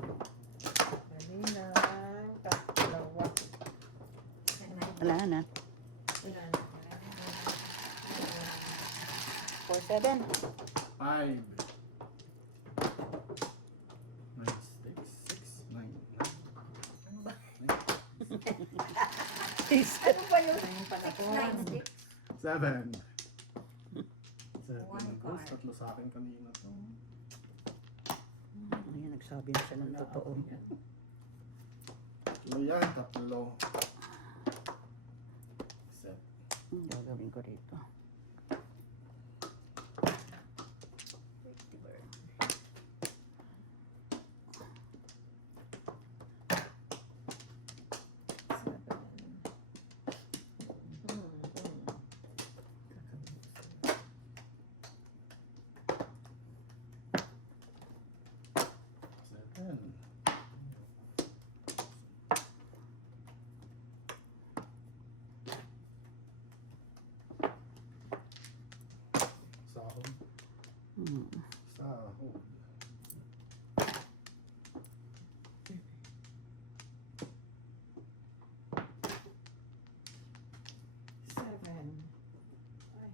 Dali lang. Dalawa. Wala na. 4, 7. 5. 9 sticks. 6, 9. Ano ba? Ano ba yun? Ayun pala po. 9 sticks. 7. 7. One card. Tatlo sa akin kanina to. Ayan, nagsabi na siya ng totoo. So yan, tatlo. Set. Gagawin ko rito. Seven. Sahod. Hmm. Sahod. Seven. Ay.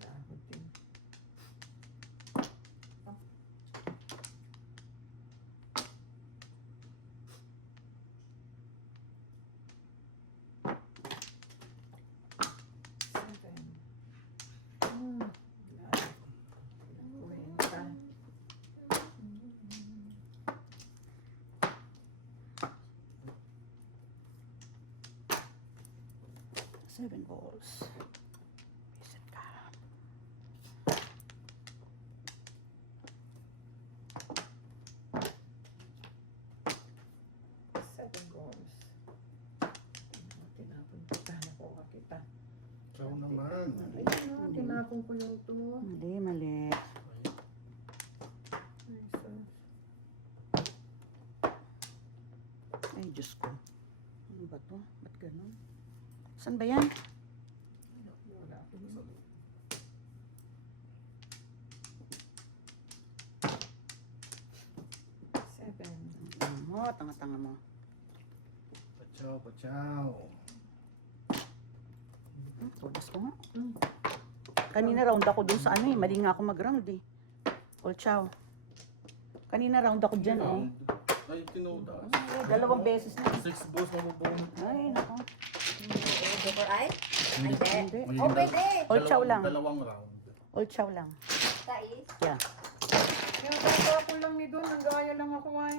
Sahod din. Seven. Kwenta. 7 balls. Visit ka. Seven goals. Tinapon ko. Sana ko kita. Ikaw naman. Ayun na, tinapon ko yung ito. Mali, mali. Ay, sus. Ay, Diyos ko. Ano ba to? Ba't ganun? Saan ba yan? Wala ko yun. Oh, tanga-tanga mo. Pachaw, pachaw. Tulas ko nga. Kanina round ako dun sa ano eh. Mali nga ako mag-round eh. All chow. Kanina round ako dyan oh. Ay, tinoda. Dalawang beses na. 6 balls mabubunot. Ay, nako. Super eye? Hindi. Hindi. Hindi. Oh, pwede. All chow lang. Dalawang round. All chow lang. Tais. Yeah. Yung tatawa ko lang ni Don, ang gaya lang ako ay.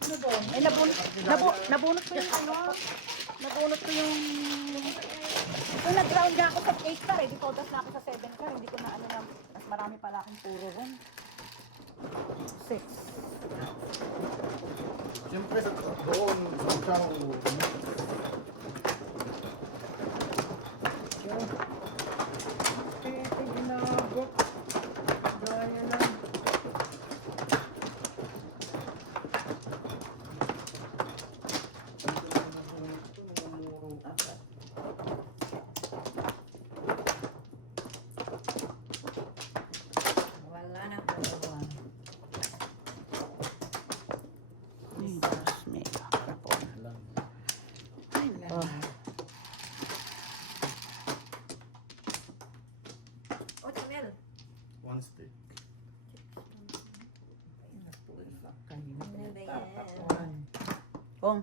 Ano Don? Eh, nabunot ko yung ano. Nabunot ko yung... Kung nag-round na ako sa 8 car, eh, di todas na ako sa 7 car. Hindi ko na ano na, mas marami pala akong puro ron. 6. Siyempre sa doon, sa chow. Eh, ginabot. Gaya lang. Wala na po. Ay, Diyos me. Kapon. Oh. Oh, Jamel. One stick. Kanina Ano ba yan? tapakuhan. Bong.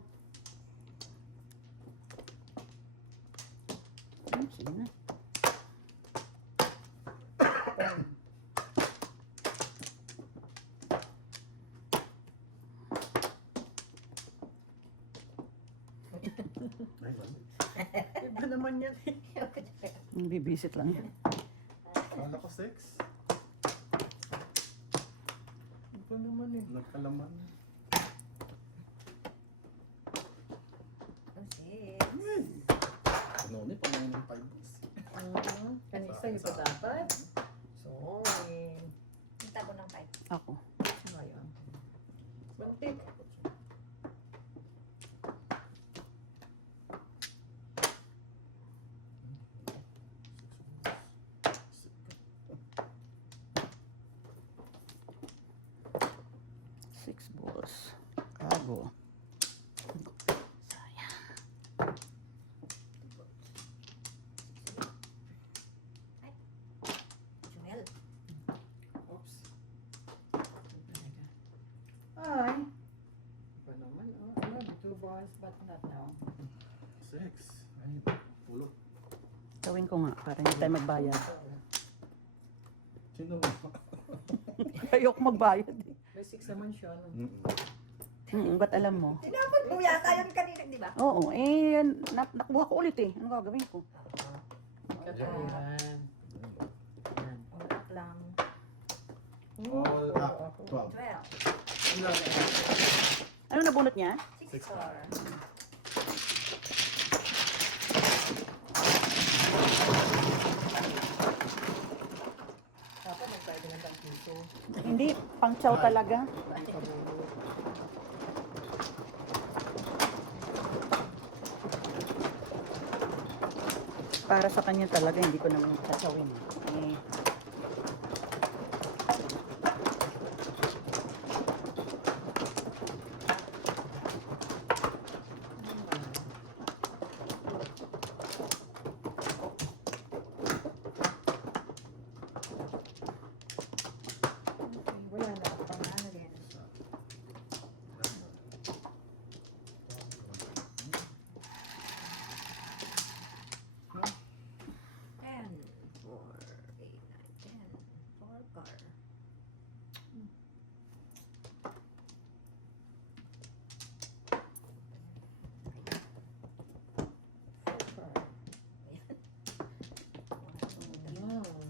Sige na. Ay, wala. Iba naman yan. Bibisit lang yan. Kala ko 6. Iba naman eh. Nagkalaman. Kasi, Ano ni pa ng 5 balls. Kanina sa'yo pa dapat. Sorry. ang tabo ng pipe. Ako. Ngayon. Bantik. Six balls. Kago. Sayang. Jamel. Oops. Ay. Iba naman. Oh, ano, 2 balls but not now. 6. Ay, tulog. Gawin ko nga para hindi tayo magbayad. Sino? Ayoko magbayad eh. May 6 naman siya. No? Ba't alam mo? Tinapon mo yata yung kanina, di ba? Oo, eh, nakuha ko ulit eh. Ano gagawin ko? Katahiran. Yan. Ulak lang. All up. 12. 12. Ano nabunot niya? 6 star. Dapat nagpwede ng piso. Hindi, pang chow talaga. Para sa kanya talaga, hindi ko naman kasawin. Eh, Wala na. Ano din? Ten, 4, 8, 9, 10. 4 car.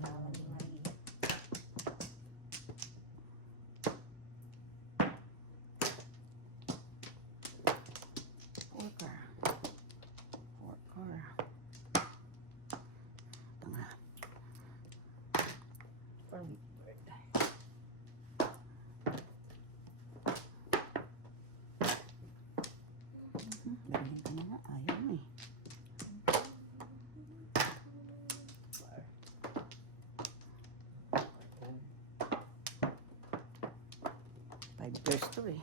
Tawag ni Maria. four car. Tanga. Galing ka na nga, ayaw mo eh. Five years to eh.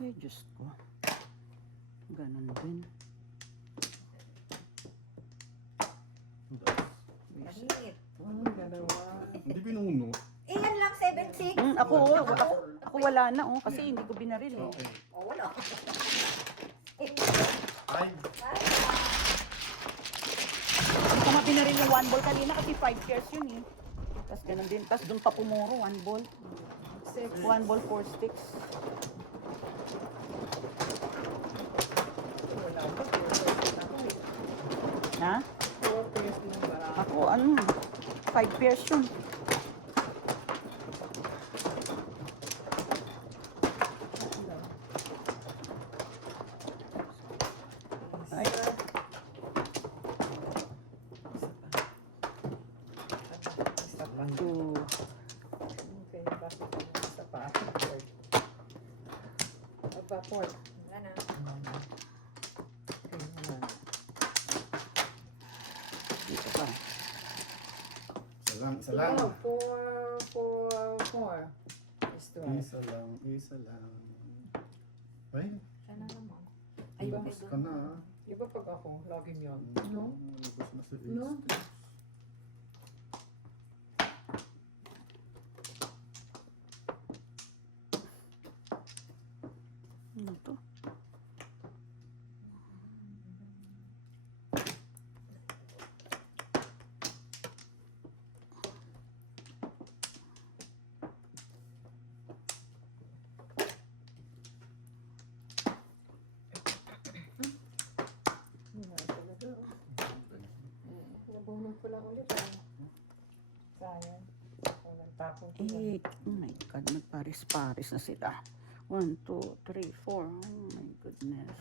Ay, Diyos ko. Ganon din. Mahit. Dalawa. Hindi pinunot. Eh, yan lang, 7-6. Ako wala na, oh, kasi hindi ko binaril, eh. Okay. Oh, wala. Ay, Hindi ko mabinaril yung 1 ball kanina kasi 5 shares yun, eh. Tapos ganon din. Tapos doon pa pumuro, 1 ball. 1 ball, 4 sticks. Wala ba? 4 pairs ako eh. Ha? 4 pairs din ang barako. Ako, 5 pairs yun. Ay. Isa pa. 2. Okay, bakit isa pa? Fourth. Aba, fourth. Wala na. Okay, naman. Dito pa. isa lang. Oh, four. Is 12. Isa lang. Ay, Sana naman. Ayun. bukas ka na. Iba pag ako, laging yun. No? Bukas na si No? Ace. Ano to? Talaga. Nabunod ko lang ulit. Sayang. Walang tapon ko yan. 8. Oh my God, nagparis-paris na sila. 1, 2, 3, 4. Oh my goodness.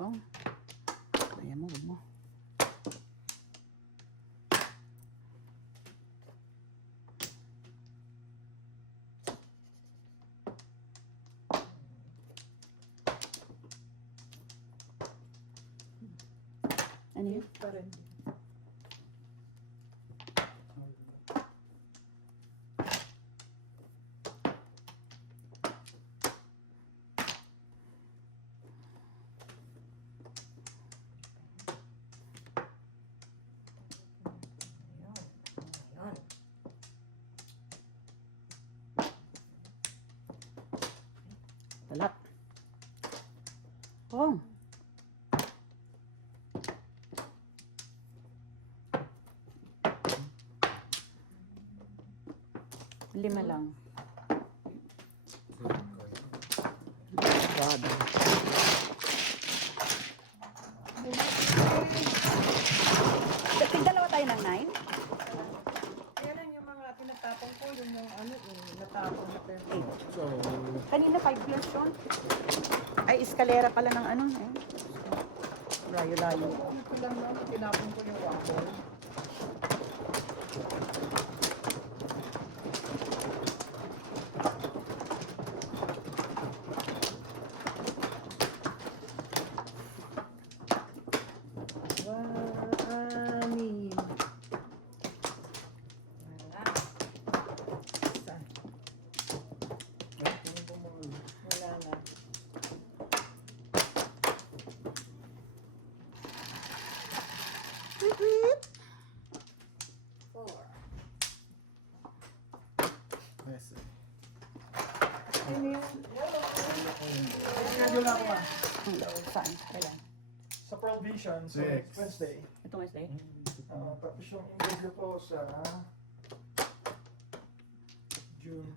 Oh. Kaya mo, wag mo. Ano yun? Pa rin. Ayun. Talat. Oh. Lima lang. God. Dalawa tayo ng 9? Kaya lang yung mga tinatapon ko, yung natapon na pero. So, Kanina 5 years yun. Ay, eskalera pala ng ano. Eh. Layo-layo. Ito lang no, tinapon ko yung waffle. Anim. Wala. Isa. Wala na. Four. yes. Ano yun? Schedule na ako ba? Saan? Kailan? Sa Pearl Vision, so Next. next Wednesday. Itong Wednesday? Tapos yung interview ko sa June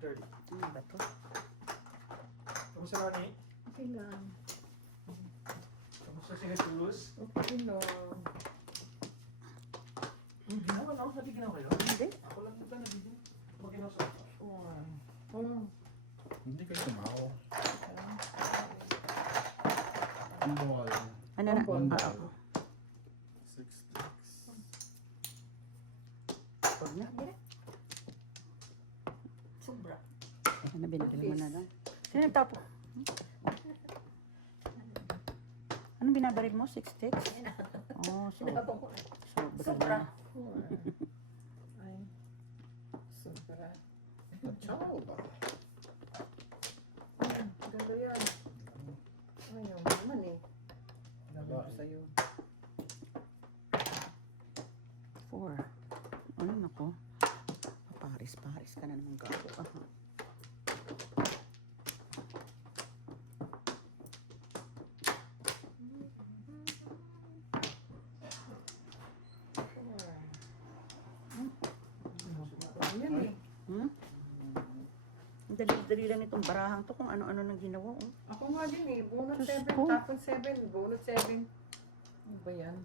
30. Ano ba to? Kamusta Ronnie? Okay lang. Kamusta si Jesus? Okay lang. Ginawa na ako, hindi ginawa kayo? Hindi. Ako lang ito nabigyan. Pag ginawa sa Hindi kayo tumaw. Ang ball. Ano na? One ball. Oo. 6 sticks. Huwag na. Sobra. Ano na, binabili mo na lang. Sino nagtapo? Anong binabaril mo? 6 sticks? Oh, so, Sinabang ko na. sobra. Sobra. 4. Ay. Sobra. Ciao ba? Ganda yan. Ayaw naman eh. Sabi ko sa'yo. 4. Ano nako? Paris ka na naman gago ka. Ha? Ayan eh. Hmm? Ang dali-dali lang itong barahang to kung ano-ano nang ginawa. Oh. Ako nga din eh. Bunot Diyos 7, ko. tapon 7, bunot 7. Ano ba yan?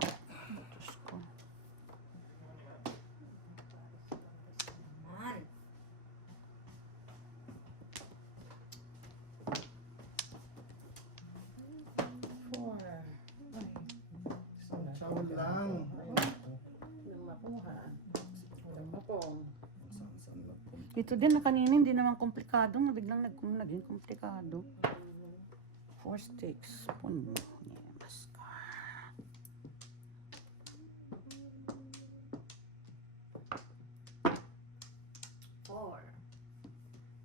Diyos ko. Man. Four. Ay. Ciao lang. Walang makuha. Walang mapong. Saan lang po? Ito din na kanina hindi naman komplikado. Biglang naging komplikado. 4 sticks. Puno. Mascar. Four.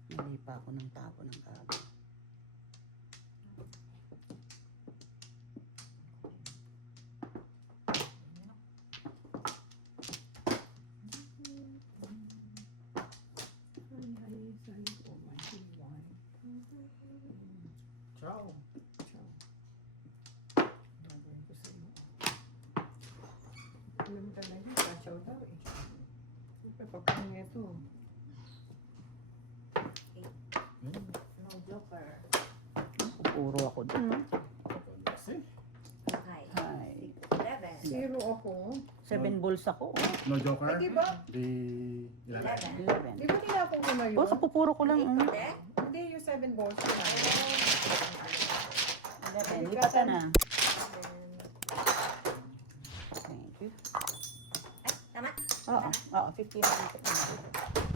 Hindi pa ako ng tapo ng gago. Ciao. Alam talaga, kachaw daw eh. Pagpapangin ito. No joker. Puro ako dun. No? Kasi. Okay. Hi. 11. Zero ako. 7 balls ako. Oh. No joker? Ay, di ba? Di... Ilan? 11. 11. Di ba tinapong mo na yun? Oh, kapupuro ko lang. Eight ulit. Hindi, yung 7 balls na. 11. Lipat ka na. Thank you. Ay, tama? Oo. Oo. 15 minutes.